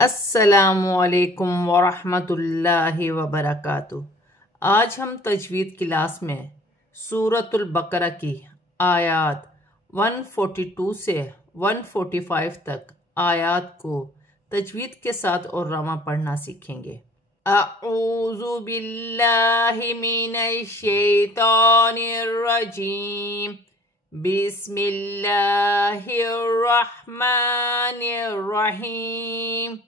अस्सलामुअलैकुम वरहमतुल्लाहि वबरकातुहू। आज हम तजवीद क्लास में सूरतुल बकरा की आयात 142 से 145 तक आयात को तजवीद के साथ और रमा पढ़ना सीखेंगे। अऊज़ु बिल्लाहि मिनश शैतानिर रजीम। बिस्मिल्लाहिर्रहमानिर्रहीम।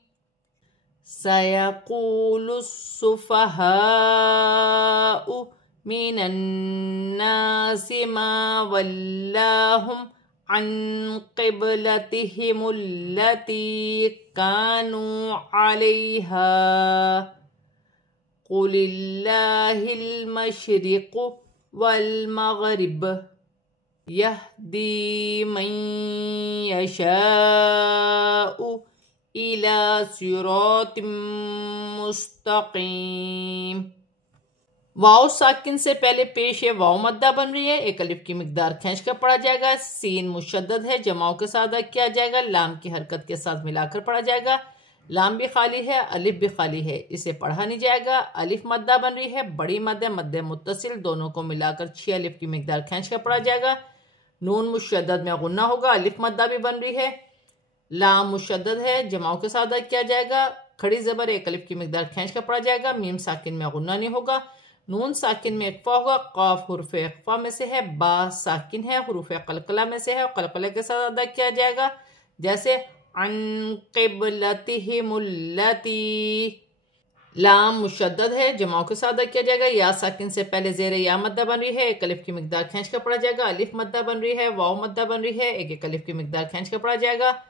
सयक़ूलुस्सुफ़हाउ मिनन्नासि मा वल्लाहुम अन क़िबलतिहिमुल्लती कानू अलैहा क़ुलिल्लाहिल मशरिक़ु वल मग़रिब यहदी मन यशाउ इला सिरातिम मुस्तक़ीम। वाव साकिन से पहले पेश है वाव मद्दा बन रही है। एक अलिफ की मिकदार खींच कर पढ़ा जाएगा। सीन मुशद्दद है, जमाओं के साथ अदा किया जाएगा। लाम की हरकत के साथ मिलाकर पढ़ा जाएगा। लाम भी खाली है, अलिफ भी खाली है, इसे पढ़ा नहीं जाएगा। अलिफ मद्दा बन रही है, बड़ी मद्दे मद्दे मुत्तसिल दोनों को मिलाकर 6 अलिफ की मिकदार खींच कर पढ़ा जाएगा। नून मुशद्दद में गुन्ना होगा। अलिफ मद्दा भी बन रही है। लाम मुशद्दद है, जमाओं के साथ अदा किया जाएगा। खड़ी जबर एक अलिफ की मिकदार खींच कर पढ़ा जाएगा। मीम साकिन में गुन्ना नहीं होगा। नून साकिन में इक्फा होगा। काफ हुर्फ इक्फा में से है। बा साकिन है, हुरूफ कलकला में से है और कलकले के साथ अदा किया जाएगा। जैसे अन क़िबलतिहिमुल्लती। लाम मुशद्दद है, जमाओं के साथ अदा किया जाएगा। या साकिन से पहले जेर या मद्दा बन रही है, एक अलिफ की मिकदार खींच कर पढ़ा जाएगा। अलिफ मद्दा बन रही है, वाव मद्दा बन रही है, एक अलिफ की मिकदार खींच कर पढ़ा जाएगा।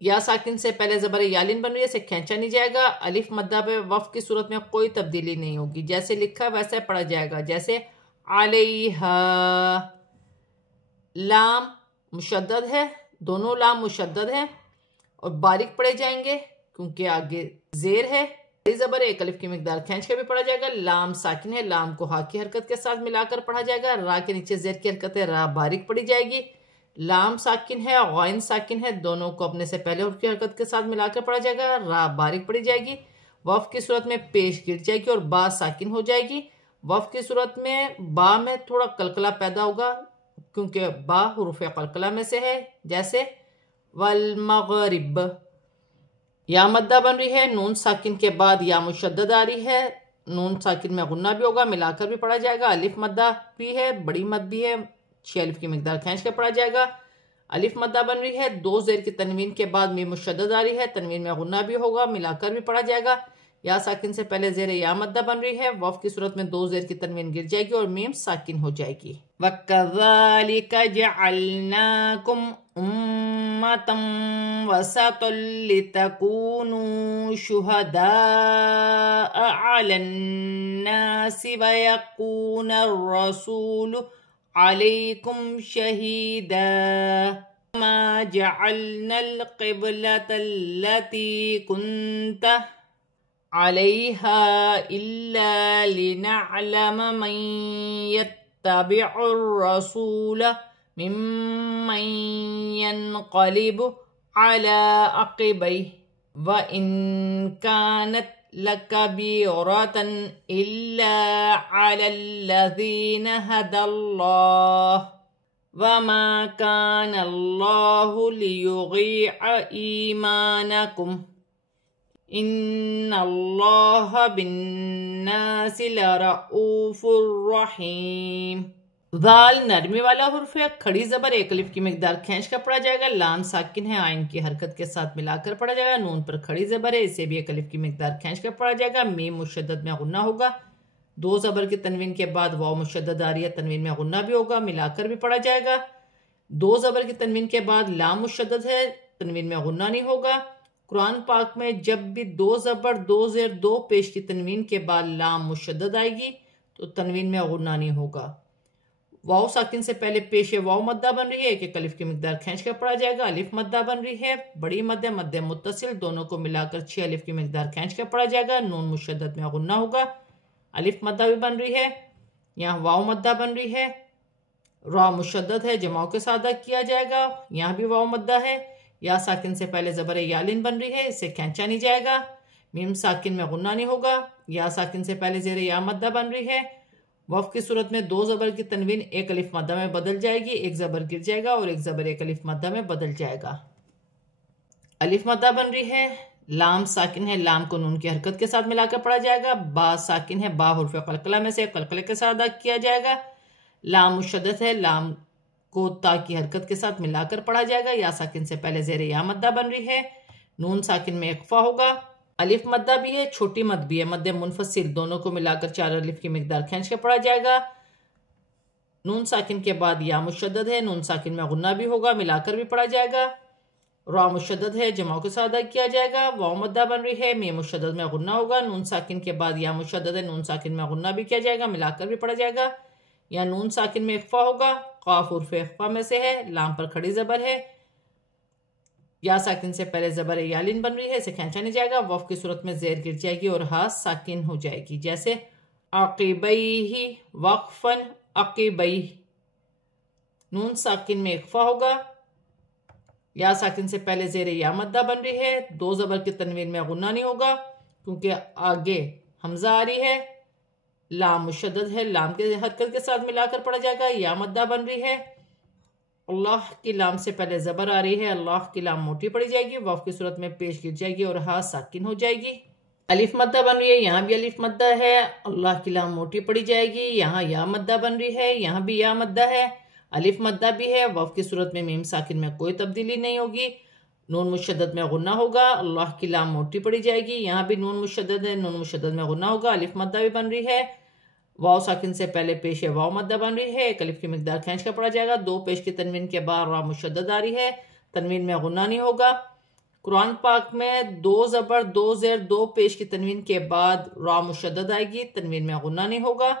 या साकिन से पहले जबर यालिन बन रही है, इसे खींचा नहीं जाएगा। अलिफ मद्दा पे वफ की सूरत में कोई तब्दीली नहीं होगी, जैसे लिखा वैसे पढ़ा जाएगा। जैसे अलैहा। लाम मुशद्दद है, दोनों लाम मुशद्दद है और बारीक पढ़े जाएंगे क्योंकि आगे जेर है। जबर एक अलिफ की मिकदार खींच कर भी पढ़ा जाएगा। लाम साकिन है, लाम को हा की हरकत के साथ मिलाकर पढ़ा जाएगा। रा के नीचे जेर की हरकत है, रा बारीक पढ़ी जाएगी। लाम साकिन है, गौन साकिन है, दोनों को अपने से पहले उनकी हरकत के साथ मिलाकर पढ़ा जाएगा। रा बारीक पढ़ी जाएगी। वफ की सूरत में पेश गिर जाएगी और बा साकिन हो जाएगी। वफ की सूरत में बा में थोड़ा कलकला पैदा होगा क्योंकि बा हुरूफ कलकला में से है। जैसे वल मग़रिब। या मद्दा बन रही है, नून साकिन के बाद या मुशद्दद आ रही है। नून साकिन में गुन्ना भी होगा, मिलाकर भी पढ़ा जाएगा। अलिफ मद्दा भी है, बड़ी मद भी है, 6 अलिफ की मिकदार खींच कर पढ़ा जाएगा। अलिफ मद्दा बन रही है, 2 जेर की तनवीन के बाद मीम मुशद्दद आ रही है, तनवीन में गुन्ना भी होगा, मिलाकर भी पढ़ा जाएगा। या साकिन से पहले जेर या मद्दा बन रही है, वफ की सूरत में 2 जेर की तनवीन गिर जाएगी और मीम साकिन हो जाएगी। वकज़ालिका जअलनाकुम उम्मतम वसतल लितकूनू शुहदाअ अलन्नासि वयकूनर रसूलु अलैकुम शहीदा मा जअलनल क़िबलतल्लती कुन्त अलैहा इल्ला लिनअलम मन यत्तबिउर रसूल मिम्मन यन्क़लिबु अला अक़िबैहि व इन कानत लकबीरतन इल्ला अलल्लज़ीना हदल्लाह वमा कानल्लाहु लियुग़ीअ ईमानकुम इन्नल्लाह बिन्नासि लरऊफ़ुर रहीम। ज़ाल नरमी वाला हुर्फ है। खड़ी जबर एक अलिफ की मिकदार खींच कर पढ़ा जाएगा। लाम साकिन है, आइन की हरकत के साथ मिलाकर पढ़ा जाएगा। नून पर खड़ी जबर है, इसे भी एक अलिफ की मिकदार खींच कर पढ़ा जाएगा। मीम मुशद्दद में गुन्ना होगा। 2 जबर की तनवीन के बाद वाव मुशद्दद आ रही है, तनवीन में गुन्ना भी होगा, मिलाकर भी पढ़ा जाएगा। 2 जबर की तनवीन के बाद लाम मुशद्दद है, तनवीन में गुन्ना नहीं होगा। कुरान पाक में जब भी 2 जबर 2 जेर 2 पेश की तनवीन के बाद लाम मुशद्दद आएगी तो तनवीन में गुन्ना नहीं होगा। वाव साकिन से पहले पेश है वाव मद्दा बन रही है, एक अलिफ की मिकदार खींच कर पढ़ा जाएगा। अलिफ मद्दा बन रही है, बड़ी मद्दे मद्दे मुत्तसिल दोनों को मिलाकर 6 अलिफ की मिकदार खींच कर पढ़ा जाएगा। नून मुशद्दद में गुन्ना होगा। अलिफ मद्दा भी बन रही है, यहाँ वाव मद्दा बन रही है। रा मुशद्दद है, जमाओं के साथ अदा किया जाएगा, यहाँ भी वाव मद्दा है। या साकिन से पहले ज़बर यालिन बन रही है, इसे खींचा नहीं जाएगा। मीम साकिन में गुन्ना नहीं होगा। या साकिन से पहले ज़ेर या मद्दा बन रही है। वफ की सूरत में दो ज़बर की तनवीन एक अलिफ मद्दा में बदल जाएगी, एक ज़बर गिर जाएगा और एक ज़बर एक अलिफ मद्दा में बदल जाएगा। अलिफ मद्दा बन रही है। लाम साकिन है, लाम को नून की हरकत के साथ मिलाकर पढ़ा जाएगा। बा साकिन है, बा हुर्फ कलकला में से कलकले के साथ अदा किया जाएगा। लाम मुशद्दद है, लाम को ता की हरकत के साथ मिलाकर पढ़ा जाएगा। या साकिन से पहले ज़ेर या मद्दा बन रही है। नून साकिन में इख्फा होगा। अलिफ मद्दा भी है, छोटी मद भी है, मद्दे मुनफसिल, दोनों को मिलाकर 4 अलिफ की मिकदार खींच के पढ़ा जाएगा। नून साकिन के बाद या मुशद्दद है, नून साकिन में गुन्ना भी होगा, मिलाकर भी पढ़ा जाएगा। रा मुशद्दद है, जमाओं के साथ अदा किया जाएगा। वाव मद्दा बन रही है, मीम मुशद्दद में गुन्ना होगा। नून साकिन के बाद या मुशद्दद है, नून साकिन में गुन्ना भी किया जाएगा, मिलाकर भी पढ़ा जाएगा। या नून साकिन में इख्फा होगा। काफ उर्फ इख्फा में से है, लाम पर खड़ी ज़बर है। या साकिन से पहले ज़बर यालिन बन रही है, इसे खींचा नहीं जाएगा। वफ की सूरत में ज़ेर गिर जाएगी और हा साकिन हो जाएगी, जैसे अक़ीबैहि वक़फ़न अक़ीबैहि। नून साकिन में इख्फा होगा। या साकिन से पहले ज़ेर या मद्दा बन रही है, दो ज़बर की तनवीन में गुन्ना नहीं होगा क्योंकि आगे हमजा आ रही है। लाम मुशद्दद है, लाम के हरकत के साथ मिलाकर पढ़ा जाएगा। या मद्दा बन रही है। अल्लाह की लाम से पहले ज़बर आ रही है, अल्लाह की लाम मोटी पड़ी जाएगी, वफ की सूरत में पेश गिर जाएगी और हा साकिन हो जाएगी। अलिफ मद्दा बन रही है, यहाँ भी अलिफ मद्दा है, अल्लाह की लाम मोटी पड़ी जाएगी। यहाँ या मद्दा बन रही है, यहाँ भी या मद्दा है, अलिफ मद्दा भी है। वफ की सूरत में मीम साकिन में कोई तब्दीली नहीं होगी। नून मुशद्दद में गुन्ना होगा, अल्लाह की लाम मोटी पड़ी जाएगी। यहाँ भी नून मुशद्दद है, नून मुशद्दद में गुन्ना होगा, अलिफ मद्दा भी बन रही है। वाव साकिन से पहले पेश है, वाव मद्दा बन रही है, एक अलिफ की मिकदार खींच कर पढ़ा जाएगा। दो पेश की तनवीन के बाद रा मुशद्दद आ रही है, तनवीन में गुन्ना नहीं होगा। कुरान पाक में दो ज़बर दो ज़ेर दो पेश की तनवीन के बाद रा मुशद्दद आएगी, तनवीन में गुन्ना नहीं होगा।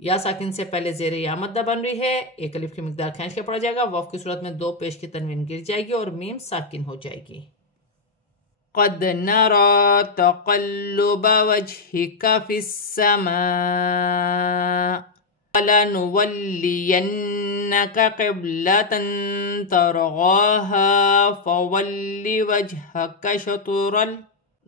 या साकिन से पहले ज़ेर या मद्दा बन रही है, एक अलिफ की मिकदार खींच कर पढ़ा जाएगा। वफ की सूरत में दो पेश की तनवीन गिर जाएगी और मीम साकिन हो जाएगी। क़द नरा तक़ल्लुब वजहिका फ़िस्समा फलनुवल्लियन्नका क़िब्लतन तरग़ाहा फ़वल्लि वजहका शतरल।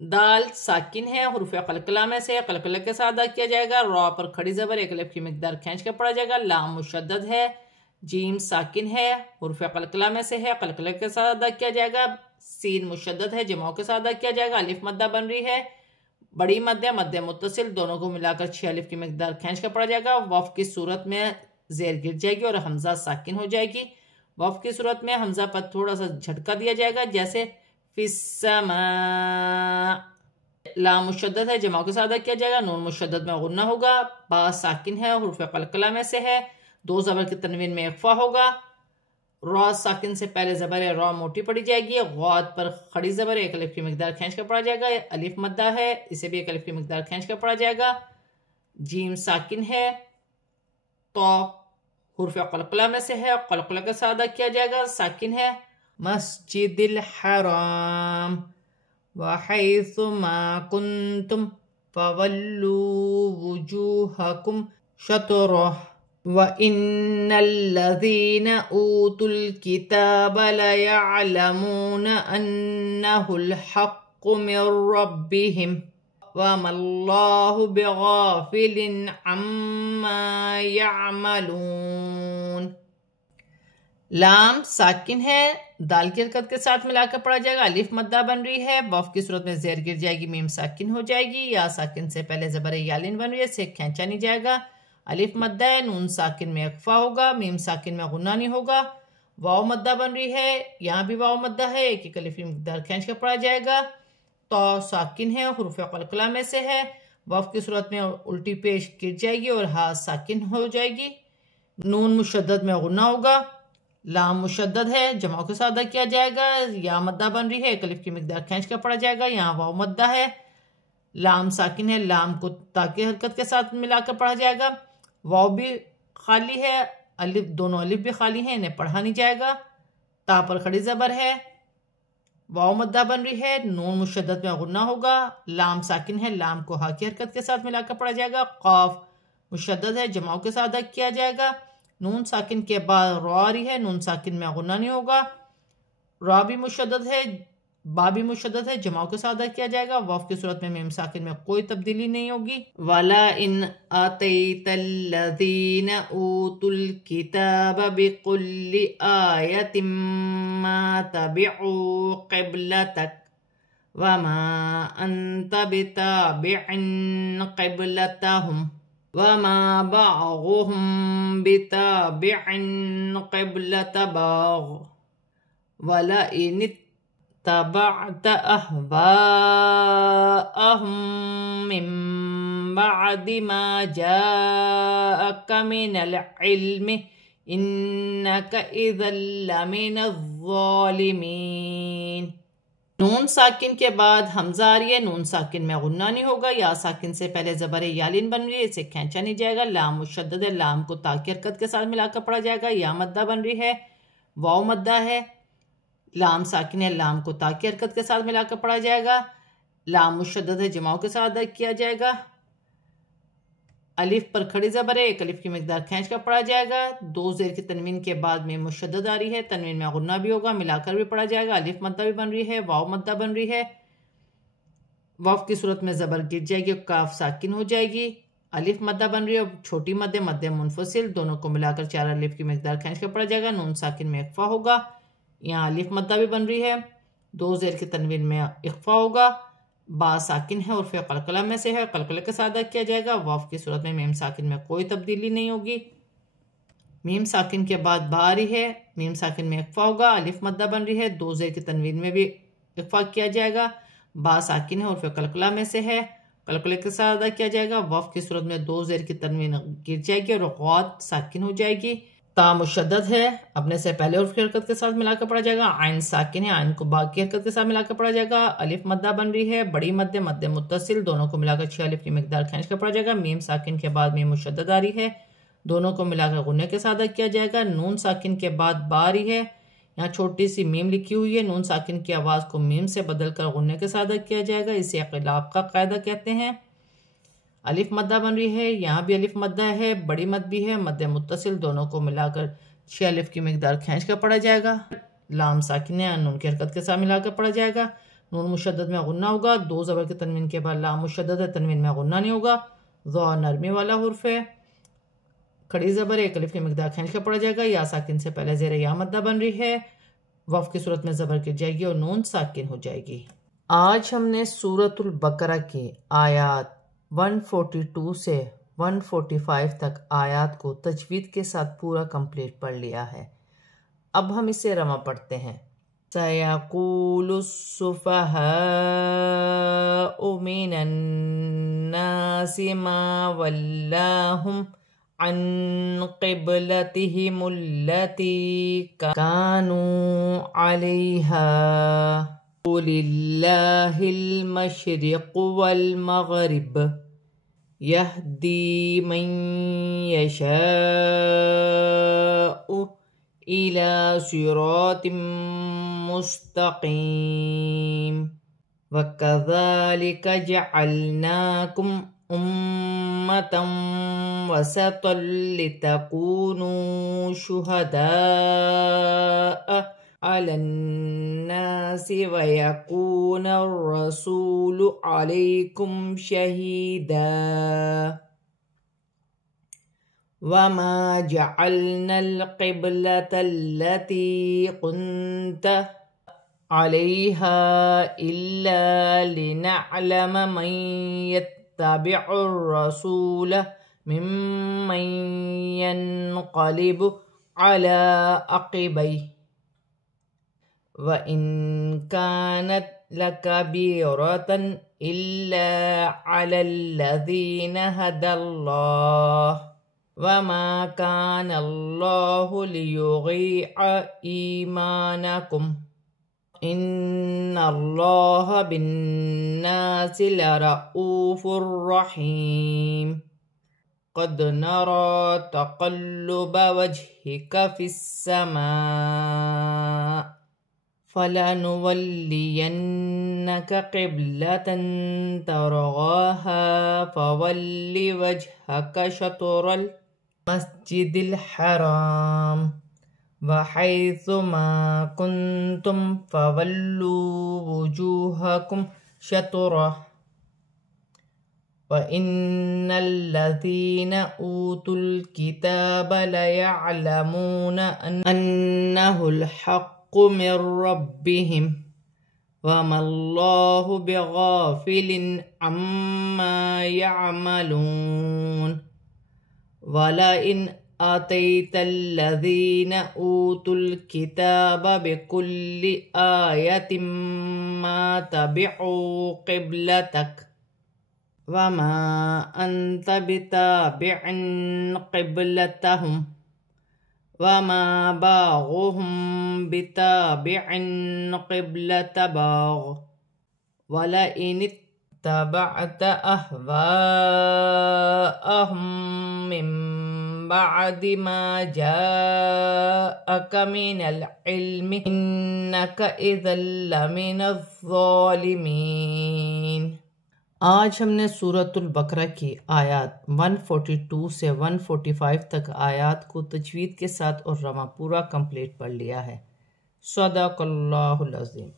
दाल साकिन है, हुर्फ़ क़लक़ला में से क़लक़ला के साथ अदा किया जाएगा। रा पर खड़ी ज़बर एक अलिफ की मिकदार खींच कर पढ़ा जाएगा। लाम मुशद्दद है, जीम साकिन है, हुर्फ़ क़लक़ला में से है, क़लक़ला के साथ अदा किया जाएगा। सीन मुशद्दद है, जमाओं के साथ अदा किया जाएगा। अलिफ मद्दा बन रही है, बड़ी मद्दे मद्दे मुत्तसिल, दोनों को मिलाकर 6 अलिफ की मिकदार खींच कर पढ़ा जाएगा। वफ की सूरत में ज़ेर गिर जाएगी और हमजा साकिन हो जाएगी। वफ की सूरत में हमजा पर थोड़ा सा झटका दिया जाएगा, जैसे फिस्समा। लाम मुशद्दद है, जमाओं के साथ अदा किया जाएगा। नून मुशद्दद में गुन्ना होगा। बा साकिन है, हुर्फ़ क़लक़ला में से है, दो ज़बर की तनवीन में इख्फा होगा। रा साकिन से पहले ज़बर रा मोटी पड़ी जाएगी। गौद पर खड़ी ज़बर एक अलिफ की मिकदार खींच कर पढ़ा जाएगा। अलिफ मद्दा है, इसे भी एक अलिफ की मिकदार खींच कर पढ़ा जाएगा। जीम साकिन है, तो हुर्फ़ क़लक़ला में से है, क़लक़ला के साथ अदा किया जाएगा। साकिन है। मस्जिदिल हराम व हैसुमा कुंतुम फवल्लू वुजूहकुम शतरह व इन्नल्लज़ीना ऊतुल किताब लयअलमून अन्नहुल हक़्क़ु मिर रब्बिहिम व मल्लाहु बिगाफिलिन अम्मा यअमलून। लाम साकिन है, दाल की हरकत के साथ मिलाकर पढ़ा जाएगा। अलिफ मद्दा बन रही है, वफ की सूरत में ज़ेर गिर जाएगी, मीम साकिन हो जाएगी। या साकिन से पहले ज़बर यालिन बन रही है, इसे खींचा नहीं जाएगा। अलिफ मद्दा है, नून साकिन में इख्फा होगा, मीम साकिन में गुन्ना नहीं होगा। वाव मद्दा बन रही है, यहाँ भी वाव मद्दा है, एक एक अलिफ की मिकदार खींच कर पढ़ा जाएगा। तो साकिन है, हुर्फ़ क़लक़ला में से है, वफ की सूरत में उल्टी पेश गिर जाएगी और हा साकिन हो जाएगी। नून मुशद्दद में गुन्ना होगा। लाम मुशद्दद है, जमाओं के साथ अदा किया जाएगा। या मद्दा बन रही है, एक अलिफ की मिकदार खींच कर पढ़ा जाएगा। यहाँ वाव मद्दा है। लाम साकिन है, लाम को ता की हरकत के साथ मिलाकर पढ़ा जाएगा। वाव भी खाली है, अलिफ दोनों अलिफ भी खाली हैं, इन्हें पढ़ा नहीं जाएगा। ता पर खड़ी ज़बर है, वाव मद्दा बन रही है, नून मुशद्दद में गुन्ना होगा। लाम साकिन है, लाम को हा की हरकत के साथ मिलाकर पढ़ा जाएगा। क़ाफ मुशद्दद है, जमाओं के साथ अदा किया जाएगा। नून साकिन के बाद रा आ रही है, नून साकिन में गुन्ना नहीं होगा। रा भी मुशद्दद है, बा भी मुशद्दद है, जमाओं के साथ अदा किया जाएगा। वाव की सूरत में मीम साकिन में कोई तब्दीली नहीं होगी। वाला इन आतैतल्लज़ीन ऊतुल किताब बिकुल्लि आयतिम मा तबिउ क़िबलतक वमा अंत बिताबिइन क़िबलतहुम वमा बअदुहुम बिताबिइन क़िबलत बअद वला इन तबअत अहवाअहुम मिन बअदि मा जाअक मिनल इल्मि इन्नक इज़ल लमिनज़ ज़ालिमीन। नून साकिन के बाद हमजा आ रही है, नून साकिन में गुन्ना नहीं होगा। या साकिन से पहले ज़बर यालिन बन रही है, इसे खींचा नहीं जाएगा। लाम मुशद्दद है, लाम को ता की हरकत के साथ मिलाकर पढ़ा जाएगा। या मद्दा बन रही है, वाव मद्दा है, लाम साकिन है, लाम को ता की हरकत के साथ मिलाकर पढ़ा जाएगा। लाम मुशद्दद है, जमाओं के साथ अदा किया जाएगा। अलिफ पर खड़ी ज़बर है, एक अलिफ की मिकदार खींच कर पढ़ा जाएगा। दो ज़ेर की तनवीन के बाद में मुशद्दद आ रही है, तनवीन में गुन्ना भी होगा, मिलाकर भी पढ़ा जाएगा। अलिफ मद्दा भी बन रही है, वाव मद्दा बन रही है। वाव की सूरत में ज़बर गिर जाएगी, काफ साकिन हो जाएगी। अलिफ मद्दा बन रही है, छोटी मद्दे मद्दे मुनफसिल, दोनों को मिलाकर 4 अलिफ की मिकदार खींच कर पढ़ा जाएगा। नून साकिन में इख्फा होगा। यहाँ अलिफ मद्दा भी बन रही है, दो ज़ेर की तनवीन में इख्फा होगा। बा साकिन है और फिर कलकला में से है, कलकले के साथ अदा किया जाएगा। वाव की सूरत में मीम साकिन में कोई तब्दीली नहीं होगी। मीम साकिन के बाद बा आ रही है, मीम साकिन में इख्फा होगा। अलिफ मद्दा बन रही है, दो ज़ेर की तनवीन में भी इख्फा किया जाएगा। बा साकिन है और फिर कलकला में से है, कलकले के साथ अदा किया जाएगा। वाव की सूरत में दो ज़ेर की तनवीन गिर जाएगी और ग़ौत साकिन हो जाएगी। ता मुशद्दद है, अपने से पहले और फिर हरकत के साथ मिलाकर पढ़ा जाएगा। आइन साकिन है, आइन को बा की हरकत के साथ मिलाकर पढ़ा जाएगा। अलिफ मद्दा बन रही है, बड़ी मद्दे मद्दे मुत्तसिल, दोनों को मिलाकर 6 अलिफ की मिकदार खींच कर पढ़ा जाएगा। मीम साकिन के बाद मीम मुशद्दद आ रही है, दोनों को मिलाकर गुन्ने के साथ अदा किया जाएगा। नून साकिन के बाद बा आ रही है, यहाँ छोटी सी मीम लिखी हुई है, नून साकिन की आवाज़ को मीम से बदल कर गुन्ने के साथ अदा किया जाएगा। इसे इक़लाब का कायदा कहते हैं। अलिफ मद्दा बन रही है, यहाँ भी अलिफ मद्दा है, बड़ी मद भी है, मद्दे मुत्तसिल, दोनों को मिलाकर 6 अलिफ की मिकदार खींच कर पढ़ा जाएगा। लाम साकिन है, नून की हरकत के साथ मिलाकर पढ़ा जाएगा। नून मुशद्दद में गुन्ना होगा, दो ज़बर की तनवीन के बाद लाम मुशद्दद है, तनवीन में गुन्ना नहीं होगा। ज़ा नरमी वाला हुर्फ है, खड़ी ज़बर है, एक अलिफ की मिकदार खींच कर पढ़ा जाएगा। या साकिन से पहले ज़ेर या मद्दा बन रही है, वफ़ की सूरत में ज़बर गिर जाएगी और नून साकिन हो जाएगी। आज हमने सूरतुल बकरा की आयात 142 से 145 तक आयात को तजवीद के साथ पूरा कंप्लीट पढ़ लिया है। अब हम इसे रमा पढ़ते हैं। सयक़ूलुस्सुफ़हाउ मिनन्नासि मा वल्लाहुम अन क़िबलतिहिमुल्लती कानू अलैहा क़ुलिल्लाहिल मशरिक़ु वल मग़रिब यहदी मन यशाउ इला सिरातिम मुस्तक़ीम वकज़ालिक जअलनाकुम उम्मतन वसतन लितकूनू शुहदाअ अलन्नासि वयकूनर रसूलु अलैकुम शहीदा वमा जअलनल क़िबलतल्लती कुन्त अलैहा इल्ला लिनअलम मन यत्तबिउर रसूल मिम्मन यन्क़लिबु अला अक़िबैहि व इन कानत लकबीरतन इल्ला अलल्लज़ीना हदल्लाह वमा कानल्लाहु लियुग़ीअ ईमानकुम इन्नल्लाहा बिन्नासि लरऊफ़ुर रहीम क़द नरा तक़ल्लुब वजहिक फ़िस्समा फलनुवल्लियन्नक क़िबलतन तरग़ाहा फ़वल्लि वजहक शतरल मस्जिदिल हराम वहैसुमा कुन्तुम फवल्लू वुजूहकुम शतरह वइन्नल्लज़ीन ऊतुल किताब लयअलमून अन्नहुल हक्कु मिर रब्बिहिम वमल्लाहु बिगाफिलिन अम्मा यअमलून वलइन आतैतल्लज़ीन ऊतुल किताब बिकुल्लि आयतिम मा तबिउ क़िब्लतक वमा अन्त बिताबिअन क़िब्लतहुम वमा बागुहुम बिताबिअन क़िब्लत बाग वलइन इत्तबअत अहवाअहुम मिन बअदि मा जाअक मिनल इल्मि इन्नक इज़ल लमिनज़ ज़ालिमीन। आज हमने सूरतुल बकरा की आयत 142 से 145 तक आयत को तजवीद के साथ और रमा पूरा कंप्लीट पढ़ लिया है। सदक़ल्लाहुल अज़ीम।